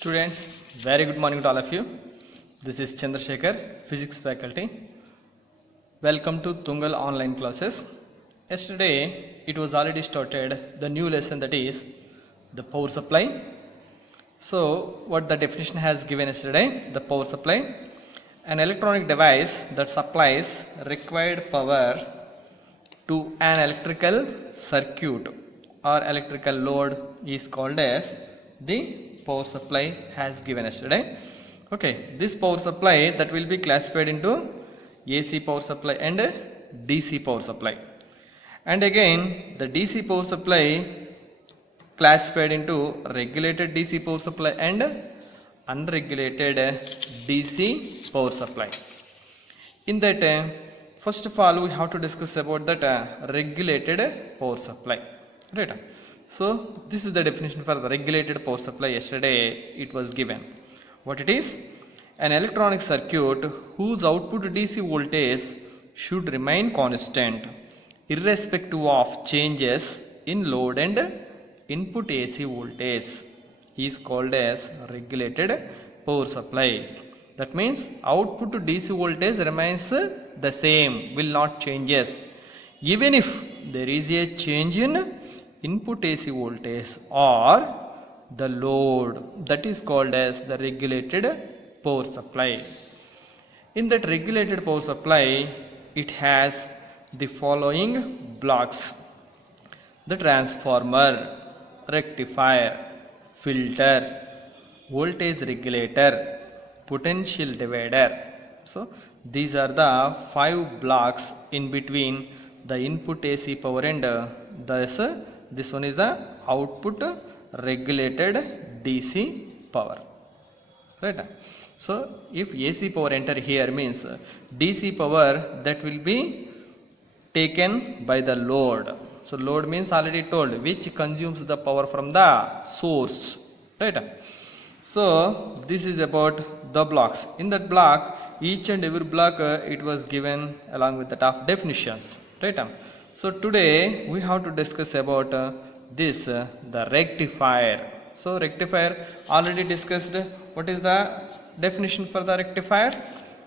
Students, very good morning to all of you. This is Chandrasekhar, Physics faculty. Welcome to Tungal online classes. Yesterday, it was already started the new lesson, that is the power supply. So, what the definition has given yesterday, the power supply, an electronic device that supplies required power to an electrical circuit or electrical load is called as the power supply has given yesterday. Okay, this power supply that will be classified into AC power supply and DC power supply. And again, the DC power supply classified into regulated DC power supply and unregulated DC power supply. In that, first of all, we have to discuss about that regulated power supply. Right? So, this is the definition for the regulated power supply. Yesterday, it was given. What it is? An electronic circuit whose output DC voltage should remain constant irrespective of changes in load and input AC voltage is called as regulated power supply. That means output to DC voltage remains the same, will not changes. Even if there is a change in input AC voltage or the load, that is called as the regulated power supply. In that regulated power supply, it has the following blocks: the transformer, rectifier, filter, voltage regulator, potential divider. So these are the 5 blocks in between the input AC power and this one is the output regulated DC power. Right? So if AC power enter here means DC power that will be taken by the load. So load means already told which consumes the power from the source. Right? So this is about the blocks. In that block, each and every block it was given along with the top definitions. Right? So today we have to discuss about this the rectifier. So rectifier already discussed. What is the definition for the rectifier?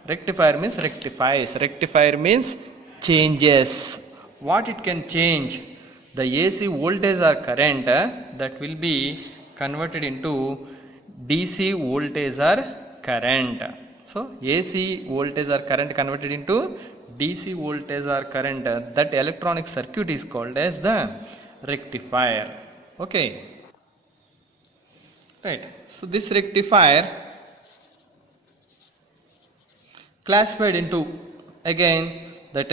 Rectifier means rectifies. Rectifier means changes. What it can change? The AC voltage or current that will be converted into DC voltage or current. So AC voltage or current converted into DC voltage or current, that electronic circuit is called as the rectifier. Okay. Right. So this rectifier classified into again that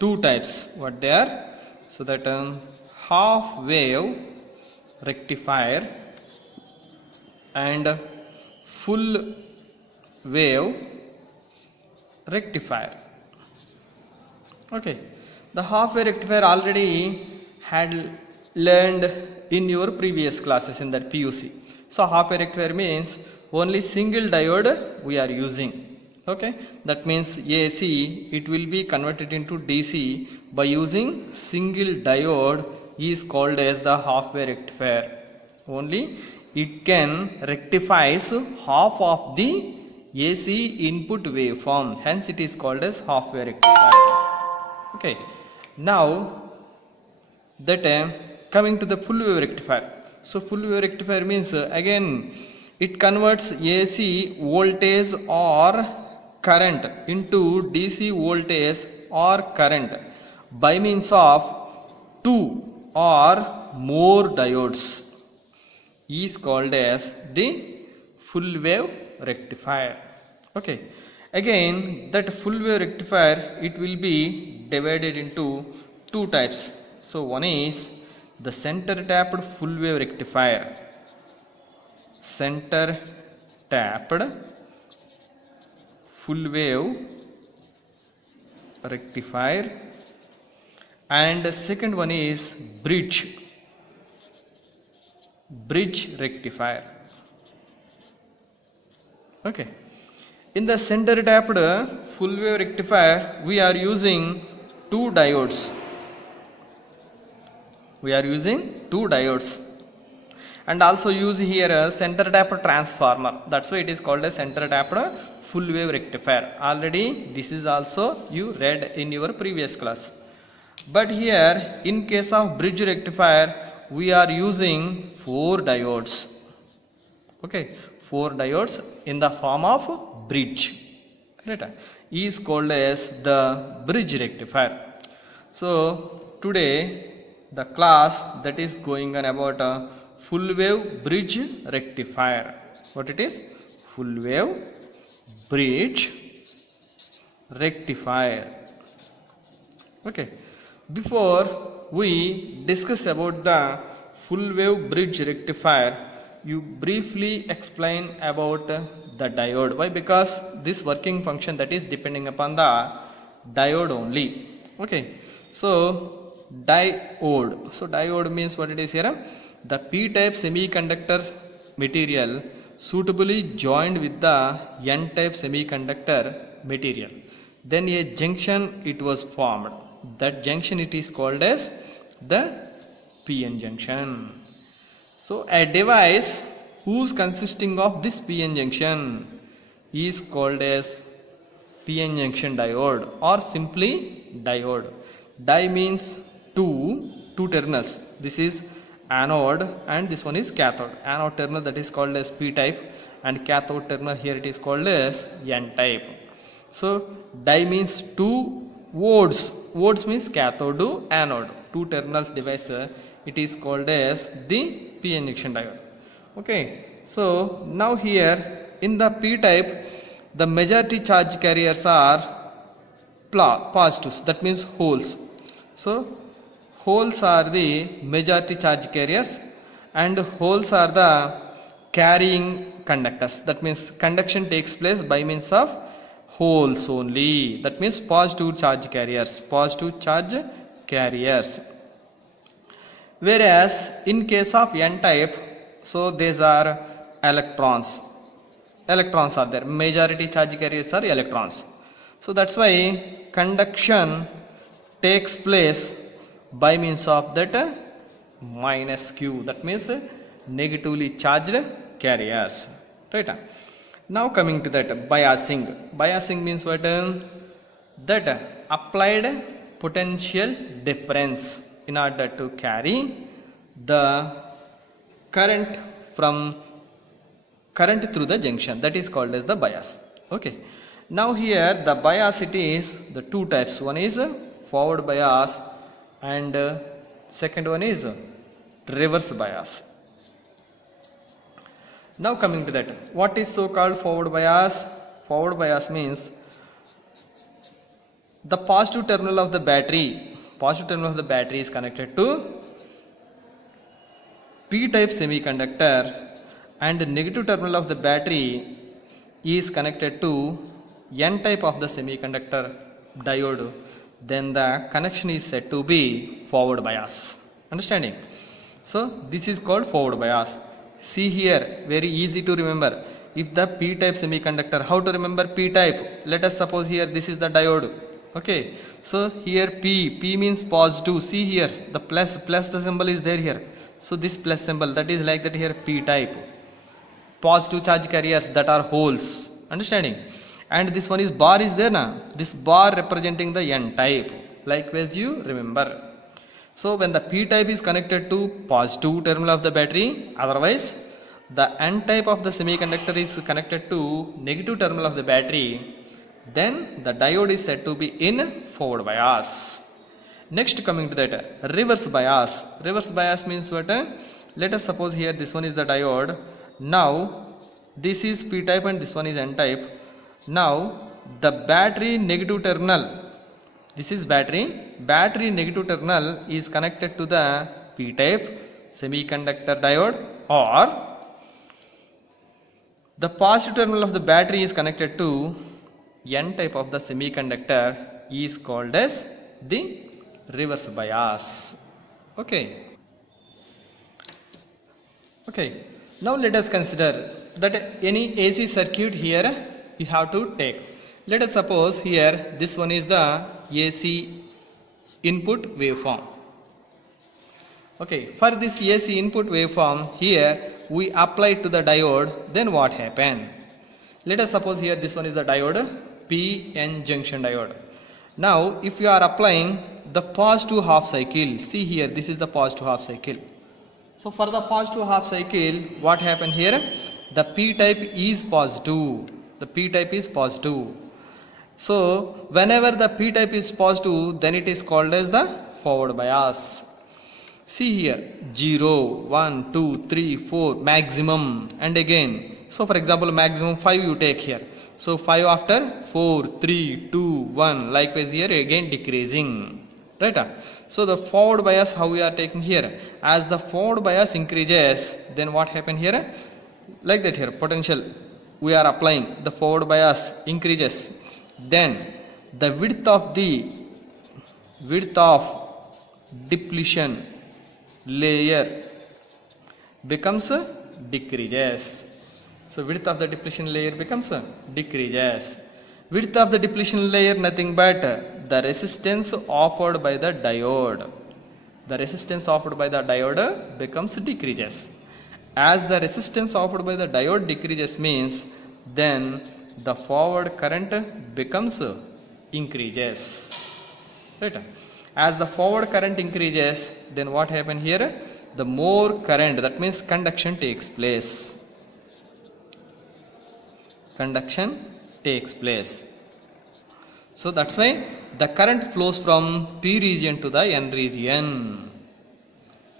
2 types. What they are? So that half wave rectifier and full wave rectifier. Okay, the half wave rectifier already had learned in your previous classes in that PUC. So half wave rectifier means only single diode we are using. Okay, that means AC it will be converted into DC by using single diode is called as the half wave rectifier. Only it can rectifies half of the AC input waveform, hence it is called as half wave rectifier. Okay, now that coming to the full wave rectifier. So full wave rectifier means again it converts AC voltage or current into DC voltage or current by means of 2 or more diodes is called as the full wave rectifier. Okay, again that full wave rectifier it will be divided into 2 types. So one is the center tapped full wave rectifier. Center tapped full wave rectifier, and the second one is bridge rectifier. Okay, in the center tapped full wave rectifier we are using 2 diodes. and also use here a center tapped transformer. That's why it is called a center tapped full wave rectifier. Already this is also you read in your previous class. But here in case of bridge rectifier we are using 4 diodes. Okay, 4 diodes in the form of bridge. Right? Is called as the bridge rectifier. So today the class that is going on about a full wave bridge rectifier. What it is? Full wave bridge rectifier. Okay. Before we discuss about the full wave bridge rectifier, you briefly explain about the diode. Why? Because this working function that is depending upon the diode only. Okay. So diode. So diode means what it is here? The p-type semiconductor material suitably joined with the n-type semiconductor material. Then a junction it was formed. That junction it is called as the p-n junction. So a device whose consisting of this p-n junction is called as p-n junction diode or simply diode. Di means two terminals. This is anode and this one is cathode. Anode terminal that is called as p-type and cathode terminal here it is called as n-type. So di means 2, vodes. Vodes means cathode to anode. 2 terminals device it is called as the p-n junction diode. Okay. So now here in the p-type the majority charge carriers are positives. That means holes. So holes are the majority charge carriers and holes are the carrying conductors. That means conduction takes place by means of holes only. That means positive charge carriers. Positive charge carriers. Whereas in case of n-type, so these are electrons. Electrons are there. Majority charge carriers are electrons. So that's why conduction takes place by means of that minus q. That means negatively charged carriers. Right? Now coming to that biasing. Biasing means what? That applied potential difference in order to carry the current through the junction. That is called as the bias. Okay. Now here the bias it is the 2 types. One is forward bias and second one is reverse bias. Now coming to that, what is so called forward bias? Forward bias means the positive terminal of the battery is connected to p-type semiconductor and the negative terminal of the battery is connected to n-type of the semiconductor diode. Then the connection is said to be forward bias. Understanding? So this is called forward bias. See here, very easy to remember. If the p-type semiconductor, how to remember p-type? Let us suppose here this is the diode. Okay. So here p means positive. See here the plus the symbol is there here. So this plus symbol that is like that here p-type. Positive charge carriers that are holes. Understanding? And this one is bar is there now. This bar representing the n-type. Likewise you remember. So when the p-type is connected to positive terminal of the battery, otherwise the n-type of the semiconductor is connected to negative terminal of the battery, then the diode is said to be in forward bias. Next coming to that, reverse bias. Reverse bias means what? Let us suppose here this one is the diode. Now this is p-type and this one is n-type. Now the battery negative terminal, this is battery negative terminal is connected to the p-type semiconductor diode, or the positive terminal of the battery is connected to n-type of the semiconductor is called as the reverse bias. Okay. Now let us consider that any AC circuit here you have to take. Let us suppose here this one is the AC input waveform. Okay, for this AC input waveform, here we apply it to the diode, then what happened? Let us suppose here this one is the diode, PN junction diode. Now if you are applying the positive half cycle, see here this is the positive half cycle. So for the positive half cycle, what happened here? The P type is positive. The P type is positive. So whenever the P type is positive, then it is called as the forward bias. See here 0, 1, 2, 3, 4 maximum and again. So for example maximum 5 you take here. So 5 after 4, 3, 2, 1. Likewise here again decreasing. Right? So the forward bias how we are taking here. As the forward bias increases, then what happen here? Like that here potential we are applying, the forward bias increases. Then the width of depletion layer becomes decreases. So width of the depletion layer becomes decreases. Width of the depletion layer nothing but the resistance offered by the diode. The resistance offered by the diode becomes decreases. As the resistance offered by the diode decreases means then the forward current becomes increases. Right? As the forward current increases, then what happen here? The more current, that means conduction takes place. Conduction takes place. So that's why the current flows from P region to the N region.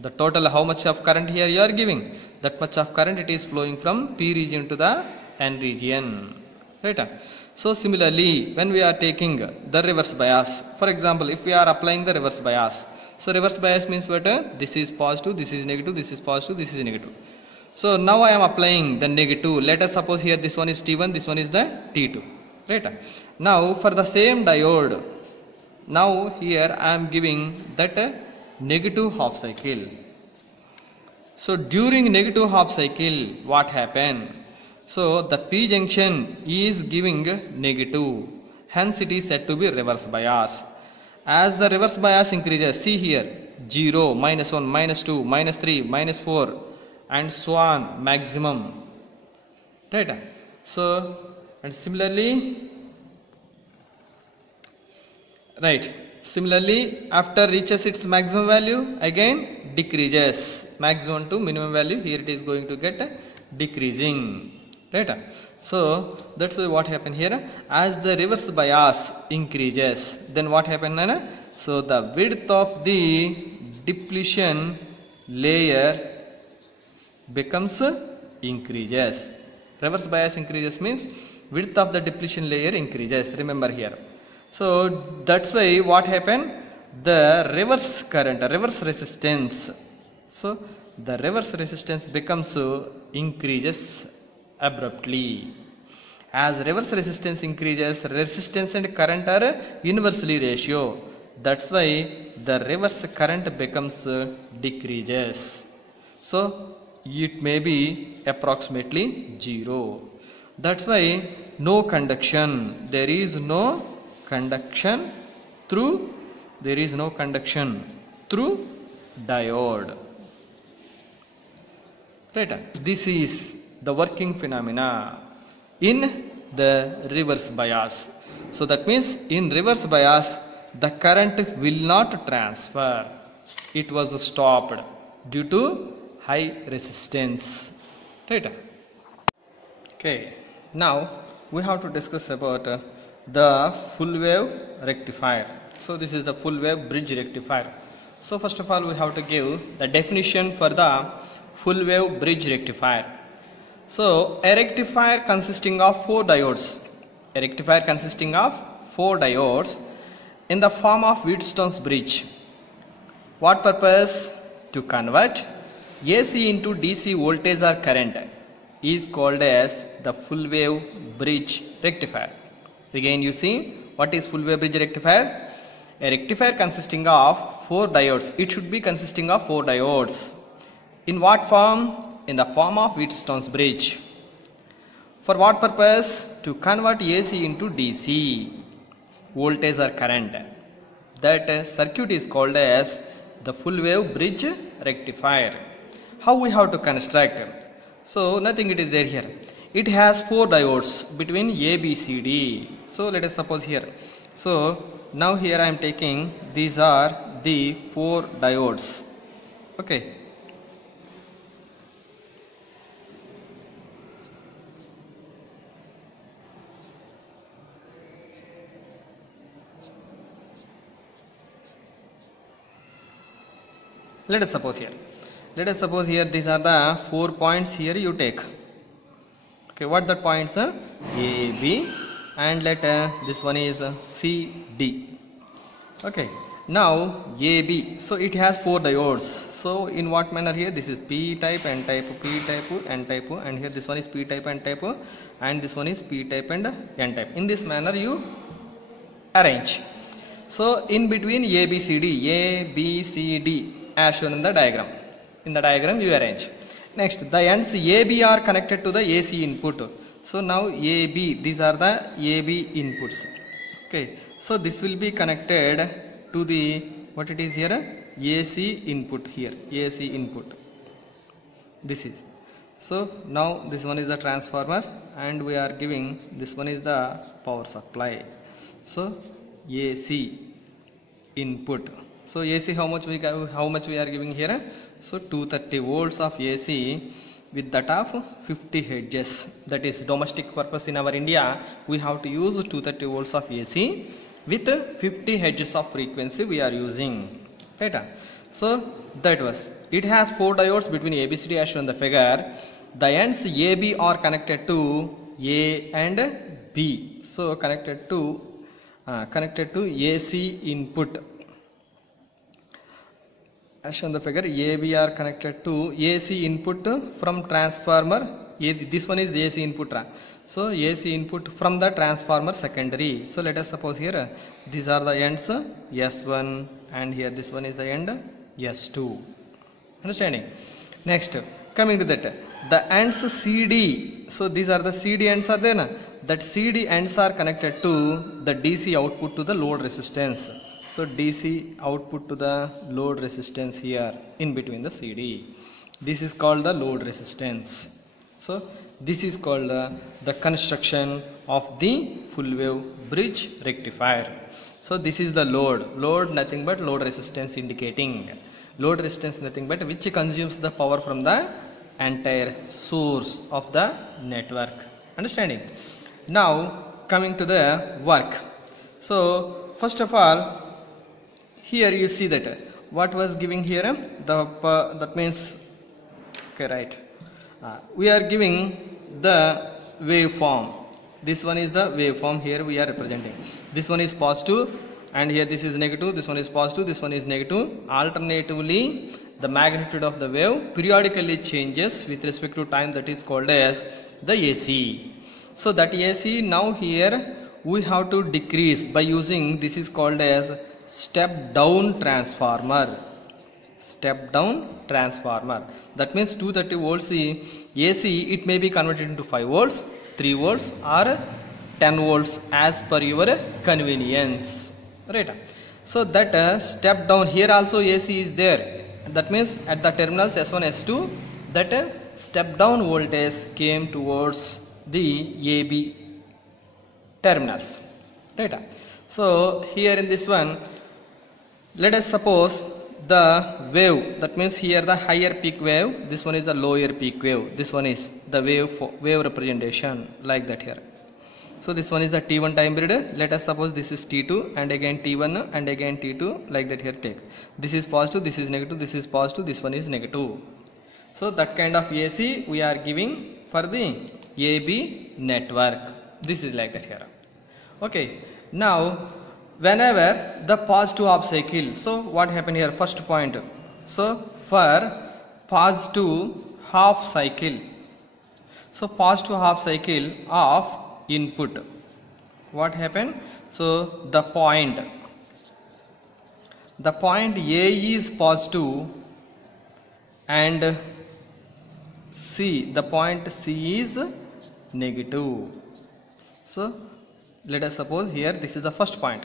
The total how much of current here you are giving, that much of current it is flowing from P region to the N region. Right? So similarly, when we are taking the reverse bias, for example, if we are applying the reverse bias, so reverse bias means what? This is positive, this is negative, this is positive, this is negative. So now I am applying the negative. Let us suppose here this one is T1, this one is the T2. Right? Now for the same diode, now here I am giving that negative half cycle. So during negative half cycle, what happened? So the P junction is giving negative, hence it is said to be reverse bias. As the reverse bias increases, see here 0, minus 1, minus 2, minus 3, minus 4 and so on maximum. Right? So and similarly, right, similarly after reaches its maximum value again decreases, maximum to minimum value, here it is going to get decreasing. Right? So that's why what happened here, as the reverse bias increases, then what happened? So the width of the depletion layer becomes increases. Reverse bias increases means width of the depletion layer increases, remember here. So that's why what happened, the reverse current, reverse resistance, so the reverse resistance becomes increases abruptly. As reverse resistance increases, resistance and current are inversely ratio. That's why the reverse current becomes decreases. So it may be approximately 0. That's why no conduction. There is no conduction through diode. Right? This is the working phenomena in the reverse bias. So that means in reverse bias the current will not transfer. It was stopped due to high resistance. Right? Okay. Now we have to discuss about the full wave rectifier. So this is the full wave bridge rectifier. So first of all we have to give the definition for the full wave bridge rectifier. So a rectifier consisting of 4 diodes. A rectifier consisting of 4 diodes in the form of Wheatstone's bridge. What purpose? To convert AC into DC voltage or current is called as the full wave bridge rectifier. Again you see what is full wave bridge rectifier? A rectifier consisting of 4 diodes. It should be consisting of 4 diodes. In what form? In the form of Wheatstone's bridge. For what purpose? To convert AC into DC voltage or current. That circuit is called as the full wave bridge rectifier. How we have to construct? So nothing it is there here. It has 4 diodes between A, B, C, D. So let us suppose here. So now here I am taking, these are the 4 diodes. Okay. Let us suppose here these are the 4 points here you take. Okay, what the points? A, B, and let this one is C, D. Okay, now A, B, so it has 4 diodes. So in what manner here? This is P type, N type, P type, N type, and here this one is P type, N type, and this one is P type and N type. In this manner you arrange. So in between A, B, C, D, as shown in the diagram. In the diagram you arrange. Next, the ends AB are connected to the AC input. So now AB, these are the AB inputs. Okay, so this will be connected to the, what it is here? AC input here, AC input. This is. So now this one is the transformer, and we are giving, this one is the power supply. So AC input. So AC, how much we are giving here? So 230 volts of AC with that of 50 hertz. That is domestic purpose in our India. We have to use 230 volts of AC with 50 hertz of frequency we are using. Right? So that was. It has 4 diodes between ABCD as shown in the figure. The ends AB are connected to A and B. So connected to AC input. As shown the figure, AB are connected to AC input from transformer. This one is the AC input. So AC input from the transformer secondary. So let us suppose here these are the ends S1, and here this one is the end S2. Understanding? Next, coming to that, the ends CD. So these are the CD ends are there. That CD ends are connected to the DC output to the load resistance. So DC output to the load resistance here in between the CD. This is called the load resistance. So this is called the construction of the full wave bridge rectifier. So this is the load. Load nothing but load resistance indicating. Load resistance nothing but which consumes the power from the entire source of the network. Understanding? Now coming to the work. So first of all, here you see that what was giving here, that means, okay, right, we are giving the waveform. This one is the waveform here we are representing. This one is positive, and here this is negative, this one is positive, this one is negative. Alternatively, the magnitude of the wave periodically changes with respect to time, that is called as the AC. So that AC now here we have to decrease by using, this is called as step down transformer. Step down transformer. That means 230 volts AC, it may be converted into 5 volts, 3 volts or 10 volts as per your convenience. Right? So that step down, here also AC is there. That means at the terminals S1, S2, that step down voltage came towards the AB terminals. Right? So here in this one, let us suppose the wave, that means here the higher peak wave, this one is the lower peak wave, this one is the wave representation, like that here. So this one is the T1 time period. Let us suppose this is T2, and again T1 and again T2, like that here take. This is positive, this is negative, this is positive, this one is negative. So that kind of AC we are giving for the AB network. This is like that here. Okay, now whenever the positive half cycle, so what happened here, first point. So for positive half cycle, so positive half cycle of input, what happened? So the point A is positive and the point C is negative. So let us suppose here this is the first point.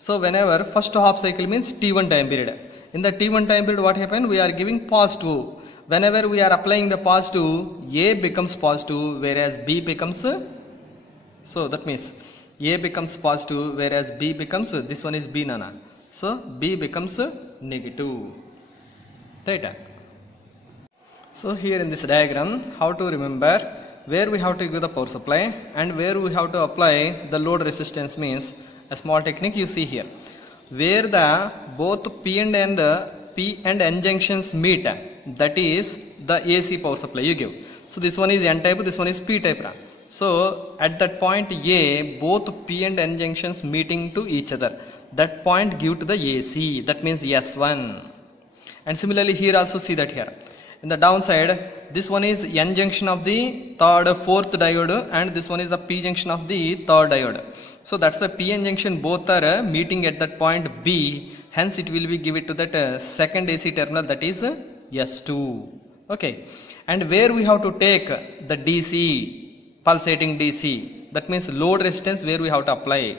So whenever first half cycle means T1 time period, In the T1 time period, what happened? We are giving positive. Whenever we are applying the positive, A becomes positive, whereas B becomes, so that means A becomes positive, whereas B becomes, this one is B nana. So B becomes negative. Right? So here in this diagram, how to remember where we have to give the power supply and where we have to apply the load resistance means a small technique you see here. Where the both P and N junctions meet, that is the AC power supply you give. So this one is N type, this one is P type. So at that point A, both P and N junctions meeting to each other, that point give to the AC, that means S1. And similarly here also see that here. In the downside, this one is N junction of the fourth diode and this one is the P junction of the third diode. So that's why P and junction both are meeting at that point B, hence it will be given to that second AC terminal, that is S2. Okay, and where we have to take the DC, pulsating DC, that means load resistance, where we have to apply.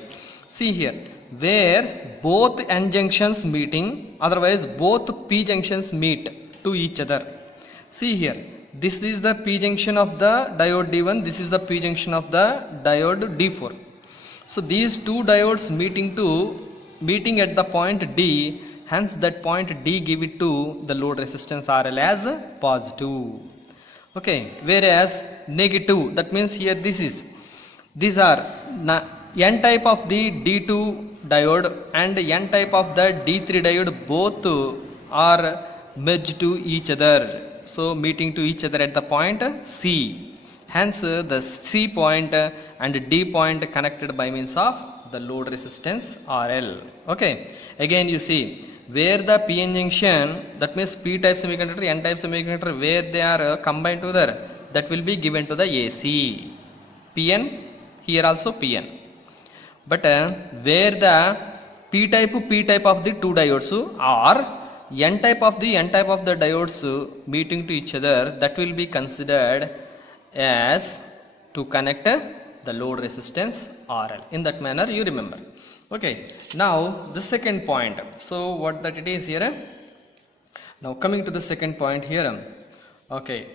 See here, where both N junctions meeting, otherwise both P junctions meet to each other. See here, this is the P junction of the diode D1, this is the P junction of the diode D4. So these two diodes meeting at the point D, hence that point D give it to the load resistance RL as positive. Okay, whereas negative, that means here these are N type of the D2 diode and N type of the D3 diode, both are merged to each other. So meeting to each other at the point C. Hence the C point and D point connected by means of the load resistance RL. Okay. Again you see where the PN junction, that means P type semiconductor, N type semiconductor, where they are combined together, that will be given to the AC. PN, here also PN. But where the P type of the two diodes are N type of the diodes meeting to each other, that will be considered as to connect the load resistance RL. In that manner you remember. Okay, now the second point. So what that it is here? Now coming to the second point here. Okay,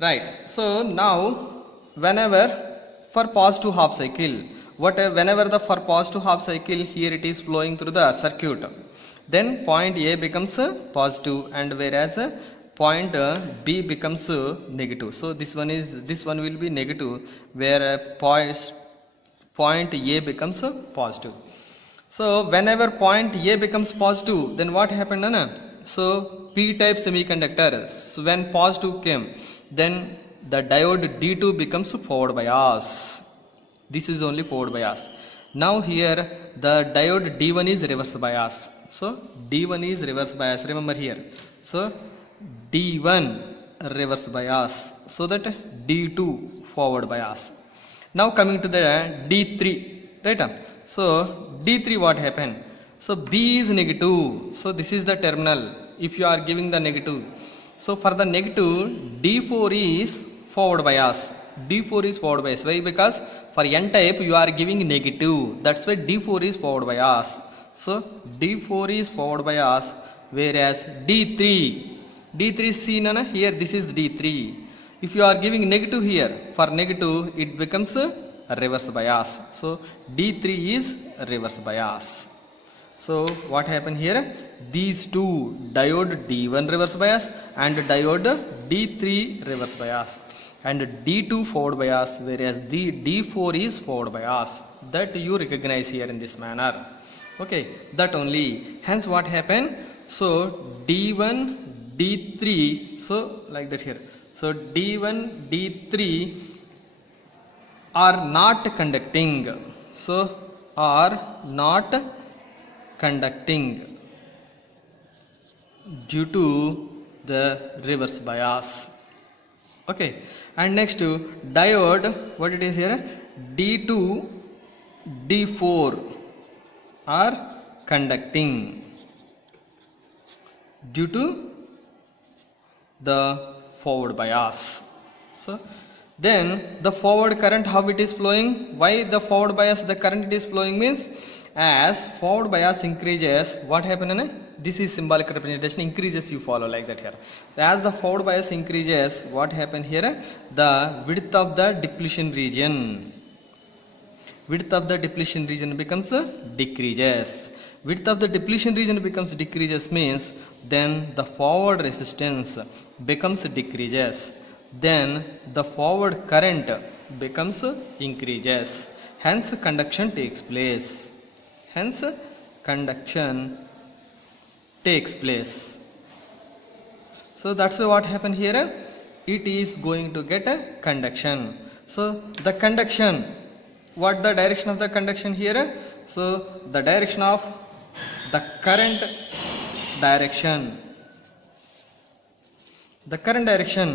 right. So now whenever for positive half cycle, whenever the for positive half cycle, here it is flowing through the circuit, then point A becomes positive and whereas point B becomes negative. So this one will be negative, where point A becomes positive. So whenever point A becomes positive, then what happened? So P type semiconductor, so when positive came, then the diode D2 becomes forward bias. This is only forward bias. Now here the diode D1 is reverse bias. So D1 is reverse bias, remember here. So D1 reverse bias, so that D2 forward bias. Now coming to the D3, right? So D3 what happened? So B is negative, so this is the terminal if you are giving the negative. So for the negative, D4 is forward bias. D4 is forward bias. Why? Because for N type you are giving negative, that's why D4 is forward bias. So D4 is forward bias, whereas D3 seen here, this is D3. If you are giving negative here, for negative it becomes a reverse bias. So D3 is reverse bias. So what happened here? These two, diode D1 reverse bias and diode D3 reverse bias, and D2 forward bias, whereas the D4 is forward bias. That you recognize here in this manner. Okay, that only. Hence what happened? So D1 D3, so like that here. So D1 D3 are not conducting. So are not conducting due to the reverse bias. Okay, and next to diode, what it is here? D2 D4 are conducting due to the forward bias. So then the forward current, how it is flowing? Why the forward bias the current is flowing means, as forward bias increases, what happens? this is symbolic representation, increases you follow like that here. So as the forward bias increases, what happened here? The width of the depletion region becomes decreases. Width of the depletion region becomes decreases means then the forward resistance becomes decreases, then the forward current becomes increases, hence conduction takes place. So that's why what happened here, it is going to get a conduction. So the conduction, what the direction of the conduction here? So the direction of the current direction,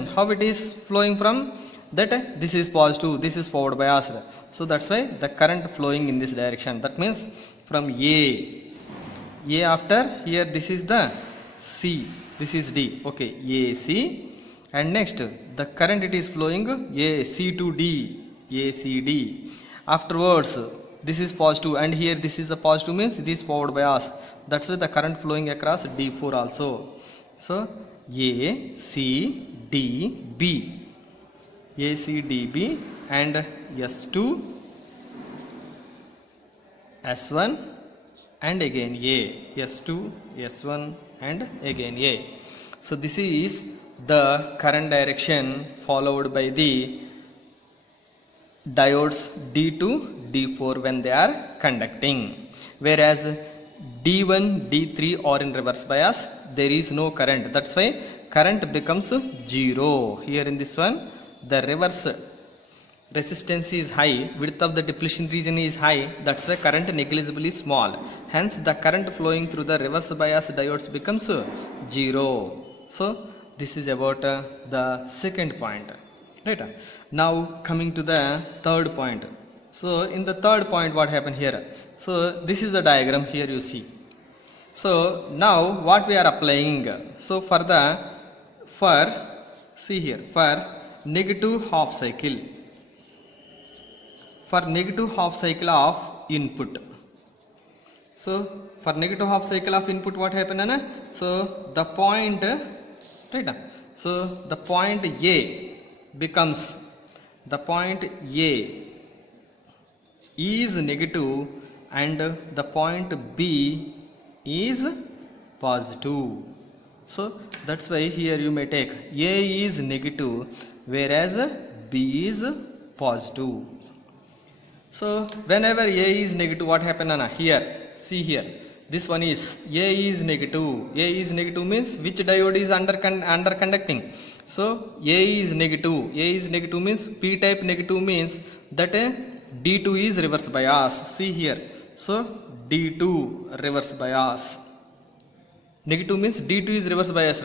how it is flowing from that, this is positive, this is forward biased. So that's why the current flowing in this direction. That means from A after here, this is the C, this is D. Okay, AC, and next the current it is flowing AC to D, ACD. Afterwards this is positive, and here this is the positive means it is forward bias. That's why the current flowing across D4 also. So ACDB, and S2, S1, and again A, S2, S1, and again A. So this is the current direction followed by the diodes D2, D4 when they are conducting, whereas D1, D3 are in reverse bias, there is no current. That's why current becomes 0. Here in this one, the reverse resistance is high, width of the depletion region is high, that's why current negligibly small. Hence the current flowing through the reverse bias diodes becomes 0. So this is about the second point. Right. Now coming to the third point. So in the third point, what happened here? So this is the diagram here you see. So now what we are applying? So for negative half cycle, of input. So for negative half cycle of input, what happened? So the point, right? So the point A becomes, the point A is negative and the point B is positive. So that's why here you may take A is negative whereas B is positive. So whenever A is negative, what happened here? See here, this one is A is negative. A is negative means which diode is under conducting? So A is negative. A is negative means P type negative means that D2 is reverse bias. See here. So D2 reverse bias. Negative means D2 is reverse bias.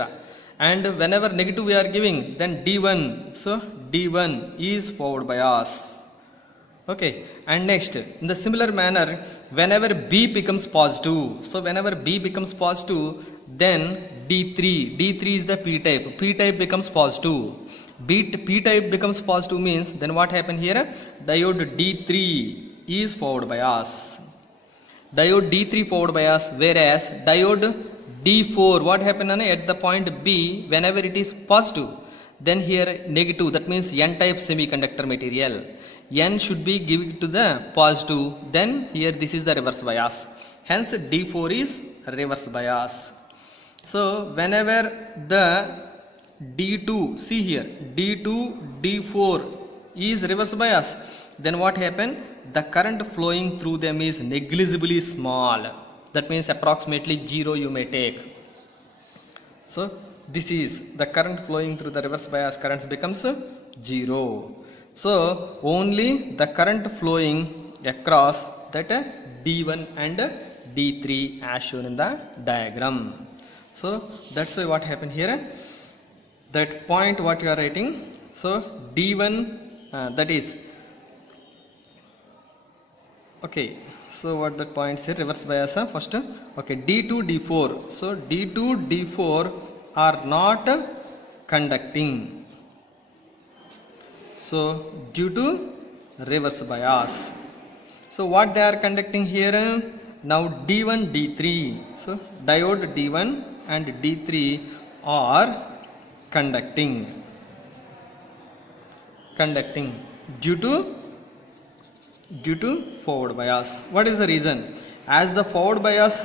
And whenever negative we are giving, then D1. So D1 is forward bias. Okay. And next, in the similar manner, whenever B becomes positive. So whenever B becomes positive, then D3 is the P type. P type becomes positive. P type becomes positive means then what happened here? Diode D3 is forward bias. Diode D3 forward bias, whereas diode D4, what happened at the point B, whenever it is positive, then here negative, that means N type semiconductor material. N should be given to the positive, then here this is the reverse bias. Hence D4 is reverse bias. So whenever the D2, see here, D2, D4 is reverse bias, then what happened? The current flowing through them is negligibly small. That means approximately 0 you may take. So this is the current flowing through the reverse bias currents becomes 0. So only the current flowing across that D1 and D3 as shown in the diagram. So that's why what happened here, that point what you are writing. So D1 that is okay. So what that point is, reverse bias first. Okay, D2 D4. So D2 D4 are not conducting. So due to reverse bias. So what they are conducting here? Now D1, D3. So diode D1 and D3 are conducting due to forward bias. What is the reason? As the forward bias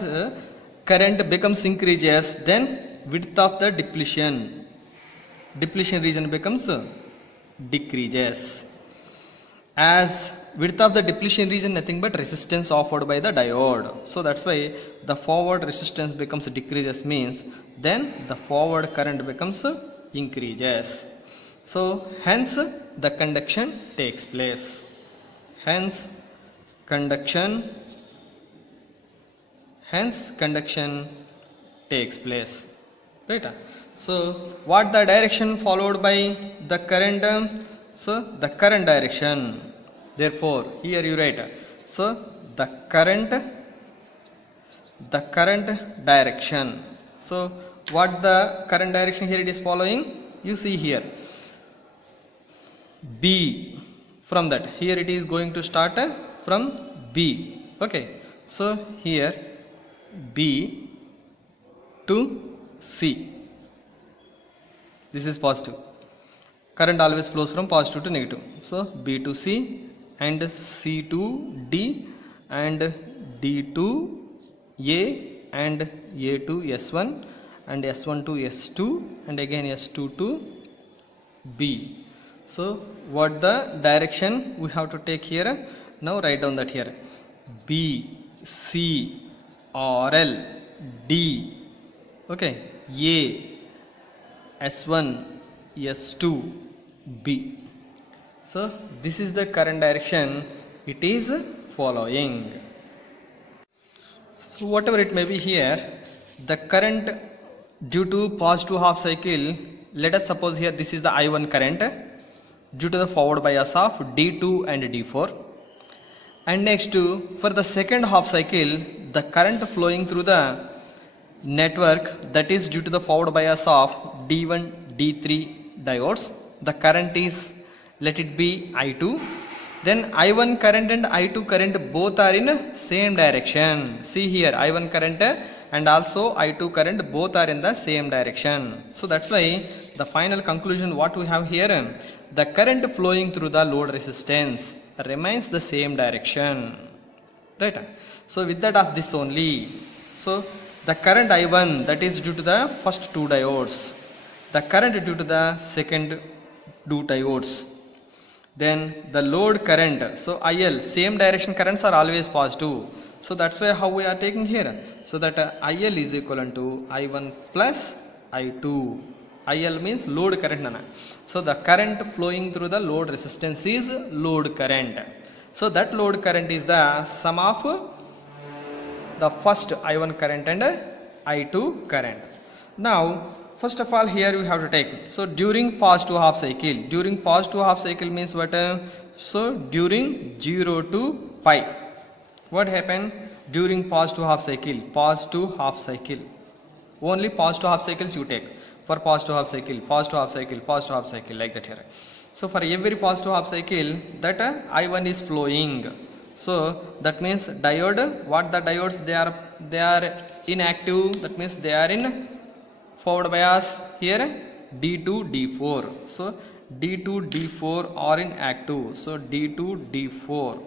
current becomes increases, then width of the depletion region becomes decreases. As width of the depletion region nothing but resistance offered by the diode. So that's why the forward resistance becomes decreases, means then the forward current becomes increases. So hence the conduction takes place. Hence conduction takes place. Right? So what the direction followed by the current? So the current direction. Therefore here you write, so the current direction. So what the current direction here it is following? You see here B. From that here it is going to start from B. Okay, so here B to C. This is positive. Current always flows from positive to negative. So B to C and C to D and D to A and A to S1 and S1 to S2 and again S2 to B. So what the direction we have to take here? Now write down that here B, C, R, L, D, okay, A, S1, S2, B. So this is the current direction it is following. So whatever it may be here, the current due to positive half cycle, let us suppose here this is the I1 current due to the forward bias of D2 and D4, and next for the second half cycle the current flowing through the network, that is due to the forward bias of D1, D3 diodes, the current is, let it be I2. Then I1 current and I2 current both are in same direction. See here I1 current and also I2 current both are in the same direction. So that's why the final conclusion what we have here, the current flowing through the load resistance remains the same direction. Right? So with that of this only, so the current I1 that is due to the first two diodes, the current due to the second two diodes, then the load current, so IL, same direction currents are always positive. So that's why how we are taking here, so that IL is equivalent to I1 plus I2. IL means load current nana. So the current flowing through the load resistance is load current. So that load current is the sum of the first I1 current and I2 current. Now first of all here we have to take, so during positive half cycle, means what? So during 0 to pi, what happened during positive half cycle? Only positive half cycles you take. For positive half cycle, like that here. So for every positive half cycle that I1 is flowing. So that means diode, what the diodes they are inactive, that means they are in forward bias here D2, D4. So D2, D4 are in active. So D2, D4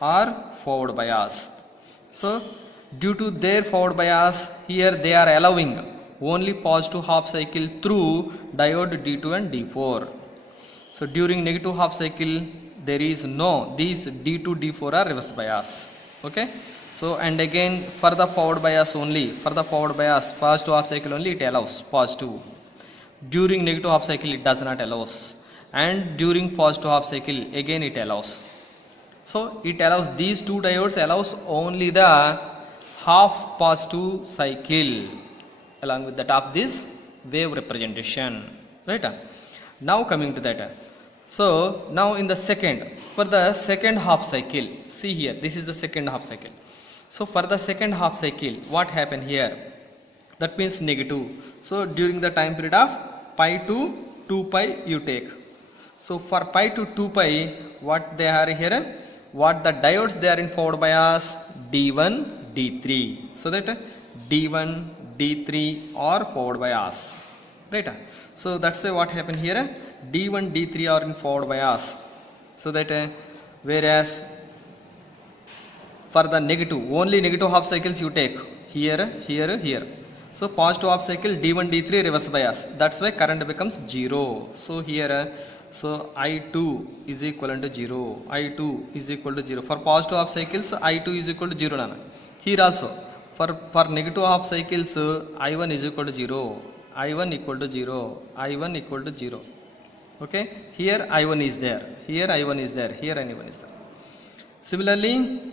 are forward bias. So due to their forward bias here they are allowing only positive half cycle through diode D2 and D4. So during negative half cycle there is no, these D2, D4 are reverse bias. Okay. So and again for the forward bias only, positive half cycle only it allows positive. During negative half cycle it does not allows, and during positive half cycle again it allows. So it allows, these two diodes allows only the half positive cycle along with that of this wave representation. Right? Now coming to that. So now in the second, for the second half cycle, see here this is the second half cycle. So for the second half cycle what happened here? That means negative. So during the time period of pi to 2 pi you take. So for pi to 2 pi what they are here? What the diodes they are in forward bias? D1, D3. So that D1, D3 are forward bias. Right? So that's why what happened here, D1, D3 are in forward bias. So that whereas for the negative, only negative half cycles you take here, here, here. So positive half cycle D1, D3 reverse bias. That's why current becomes 0. So here, so I2 is equivalent to 0. I2 is equal to 0. For positive half cycles, I2 is equal to 0. Nana. Here also, for negative half cycles, I1 is equal to 0. I1 equal to 0. I1 equal to 0. Okay. Here I1 is there. Here I1 is there. Here I1 is there. Similarly,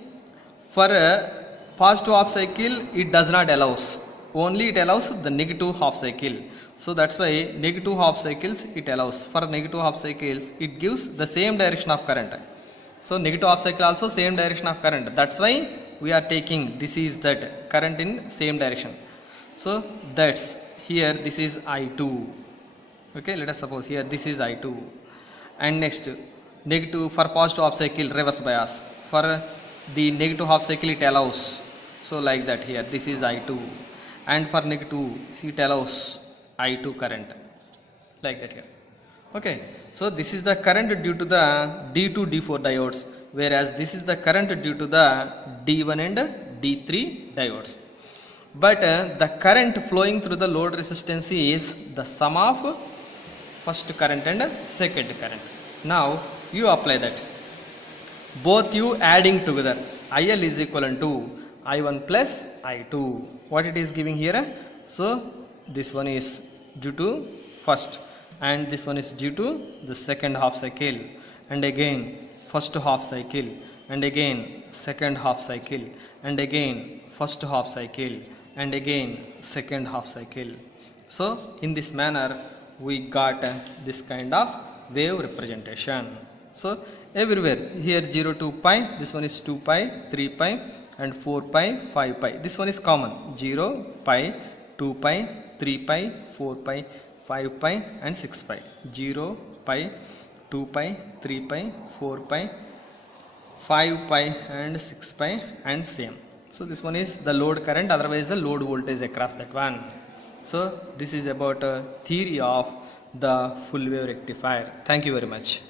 for a positive half cycle, it does not allows. Only it allows the negative half cycle. So that's why negative half cycles it allows. For negative half cycles, it gives the same direction of current. So negative half cycle also same direction of current. That's why we are taking this is that current in same direction. So that's here this is I2. Okay, let us suppose here this is I2. And next negative for positive half cycle reverse bias. For the negative half cycle it allows. So like that here this is I2. And for negative it allows I2 current like that here. Okay, so this is the current due to the D2 D4 diodes, whereas this is the current due to the D1 and D3 diodes. But the current flowing through the load resistance is the sum of first current and second current. Now you apply that, both you adding together, IL is equivalent to I1 plus I2. What it is giving here? So this one is due to first and this one is due to the second half cycle, and again first half cycle, and again second half cycle, and again first half cycle, and again second half cycle. So in this manner we got this kind of wave representation. So everywhere here 0 to pi, this one is 2 pi, 3 pi and 4 pi, 5 pi. This one is common, 0, pi, 2 pi, 3 pi, 4 pi, 5 pi and 6 pi. 0, pi, 2 pi, 3 pi, 4 pi, 5 pi and 6 pi and same. So this one is the load current, otherwise the load voltage across that one. So this is about a theory of the full wave rectifier. Thank you very much.